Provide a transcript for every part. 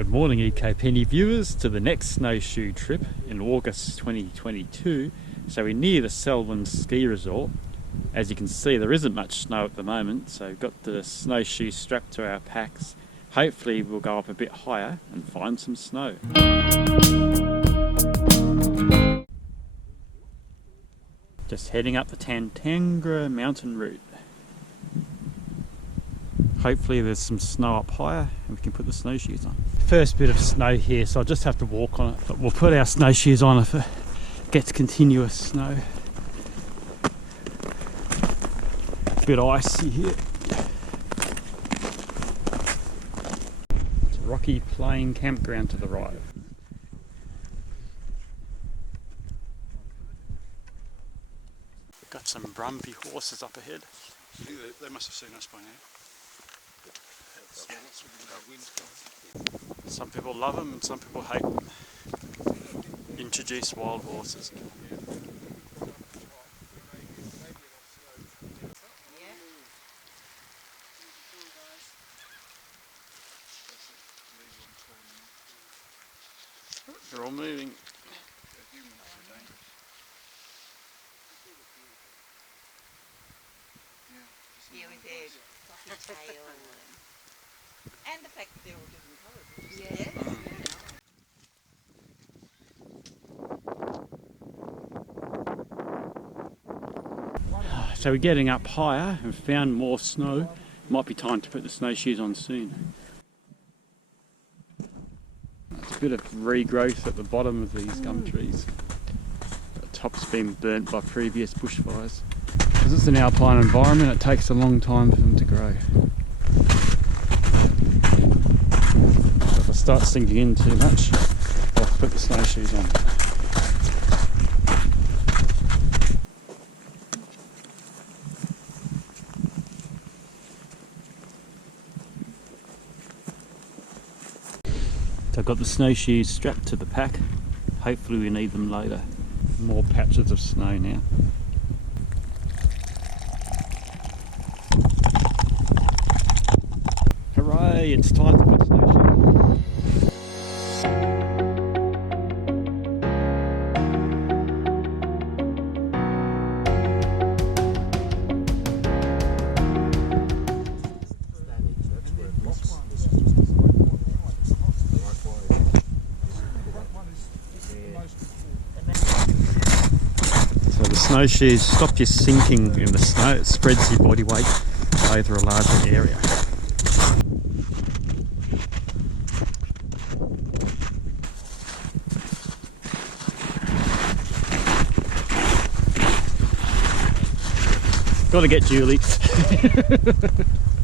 Good morning, ecopenny viewers, to the next snowshoe trip in August 2022. So we're near the Selwyn ski resort. As you can see, there isn't much snow at the moment, so we've got the snowshoes strapped to our packs. Hopefully we'll go up a bit higher and find some snow. Just heading up the Tantangara mountain route. Hopefully there's some snow up higher and we can put the snowshoes on. First bit of snow here, so I'll just have to walk on it. But we'll put our snowshoes on if it gets continuous snow. A bit icy here. It's a rocky plain campground to the right. We've got some Brumby horses up ahead. They must have seen us by now. Some people love them and some people hate them. Introduce wild horses. They're all moving. Yeah, with their fluffy tail and the fact that they're all different colours. Yeah. So we're getting up higher and found more snow. Might be time to put the snowshoes on soon. There's a bit of regrowth at the bottom of these gum trees. The top's been burnt by previous bushfires. Because it's an alpine environment, it takes a long time for them to grow. So if I start sinking in too much, I'll put the snowshoes on. So I've got the snowshoes strapped to the pack. Hopefully we need them later. More patches of snow now. Hooray, it's time to put snowshoes on. So the snowshoes stop you sinking in the snow. It spreads your body weight over a larger area. Got to get Julie.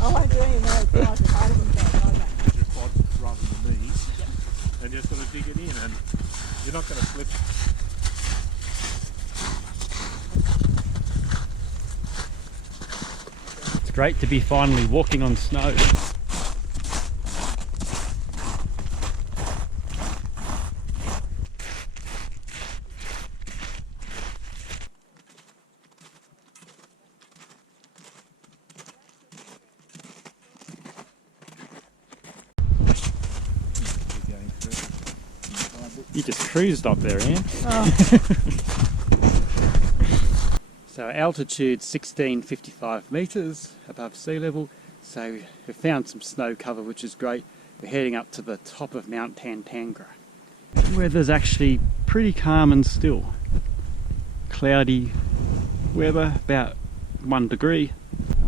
I won't do any more tries to hold themselves, Just pod rather than these, and you're just going to dig it in, and you're not going to slip. It's great to be finally walking on snow. You just cruised up there, Anne. Oh. So altitude 1655 metres above sea level. So we found some snow cover, which is great. We're heading up to the top of Mt Tantangara. Weather's actually pretty calm and still. Cloudy weather, about 1 degree.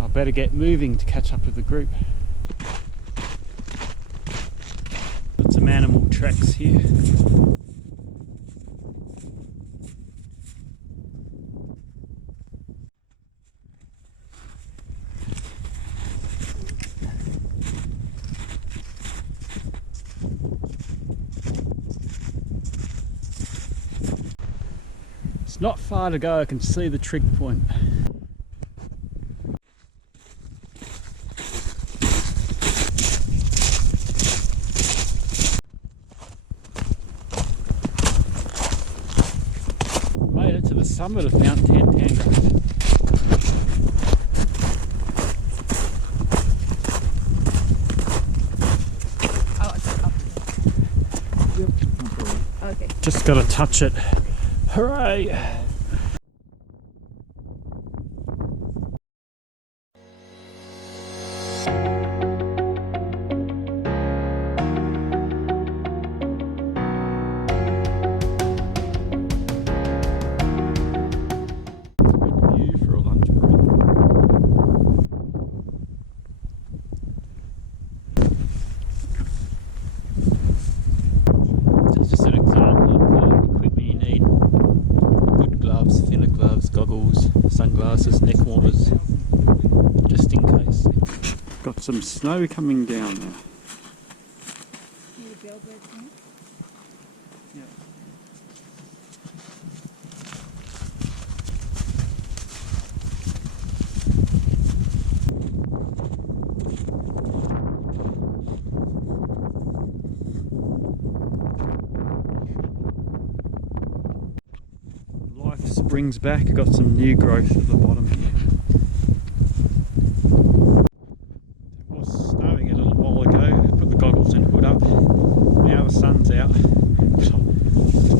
I better get moving to catch up with the group. Got some animal tracks here. It's not far to go, I can see the trig point. Made it to the summit of Mt Tantangara. Just got to touch it. Hooray! Goggles, sunglasses, neck warmers, just in case. Got some snow coming down now. Yeah. Life springs back. I've got some new growth at the bottom here. It was snowing a little while ago. I put the goggles and hood up. Now the sun's out.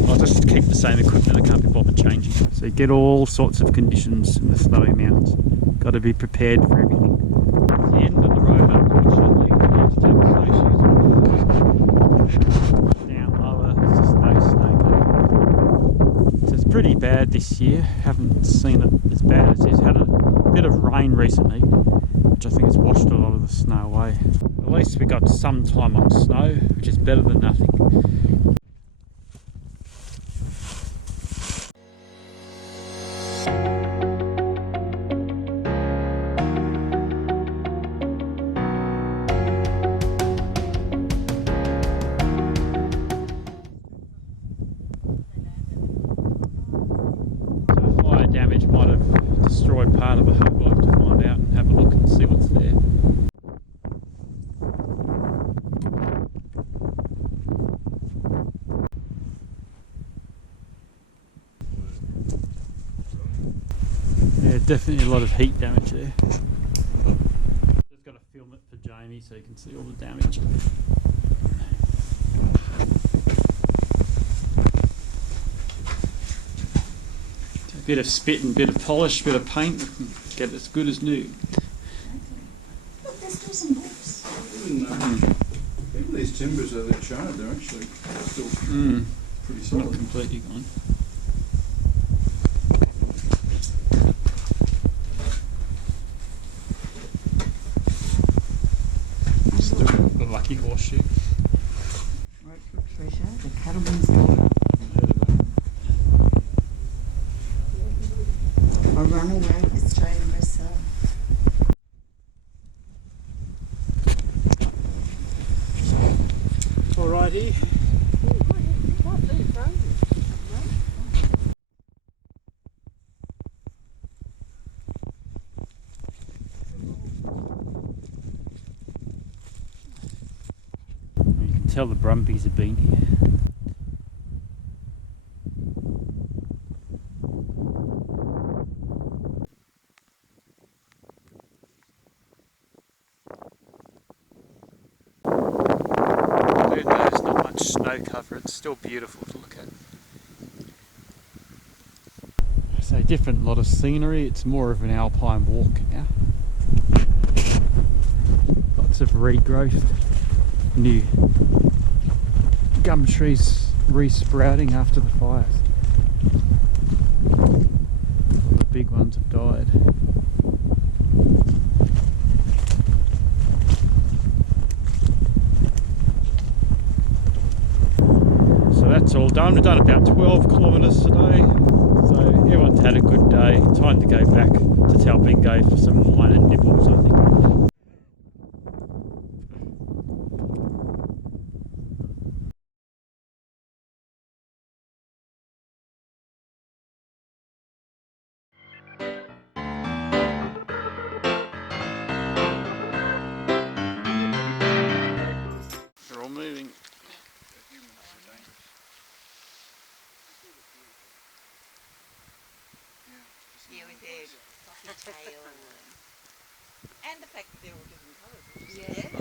I'll just keep the same equipment. I can't be bothered changing. So you get all sorts of conditions in the snowy mountains. Got to be prepared for everything. It's the end of the road, unfortunately. Time to take the snowshoes off. Down lower, it's just no snow coming. So it's pretty bad this year. Haven't seen it as bad as it. Had a bit of rain recently, which I think has washed a lot of the snow away. At least we got some time on snow, which is better than nothing. Damage might have destroyed part of the hut. We'll have to find out and have a look and see what's there. Yeah, definitely a lot of heat damage there. Just got to film it for Jamie so you can see all the damage. Bit of spit and bit of polish, bit of paint, we can get it as good as new. Look, there's still some books. Even these timbers that they've charred, they're actually still pretty solid. Not completely gone. Still the lucky horseshoe. Right for treasure, the cattleman's daughter. A runaway Australian bestseller. Alrighty. You can tell the brumbies have been here. There's not much snow cover, it's still beautiful to look at. So different lot of scenery, it's more of an alpine walk now. Lots of regrowth, new gum trees re-sprouting after the fires. All the big ones have died. That's all done. We've done about 12 kilometres today, so everyone's had a good day. Time to go back to Talbingo for some wine and nibbles, I think. They're all moving. Yeah, with their fluffy tail and the fact that they're all different colours. Yeah.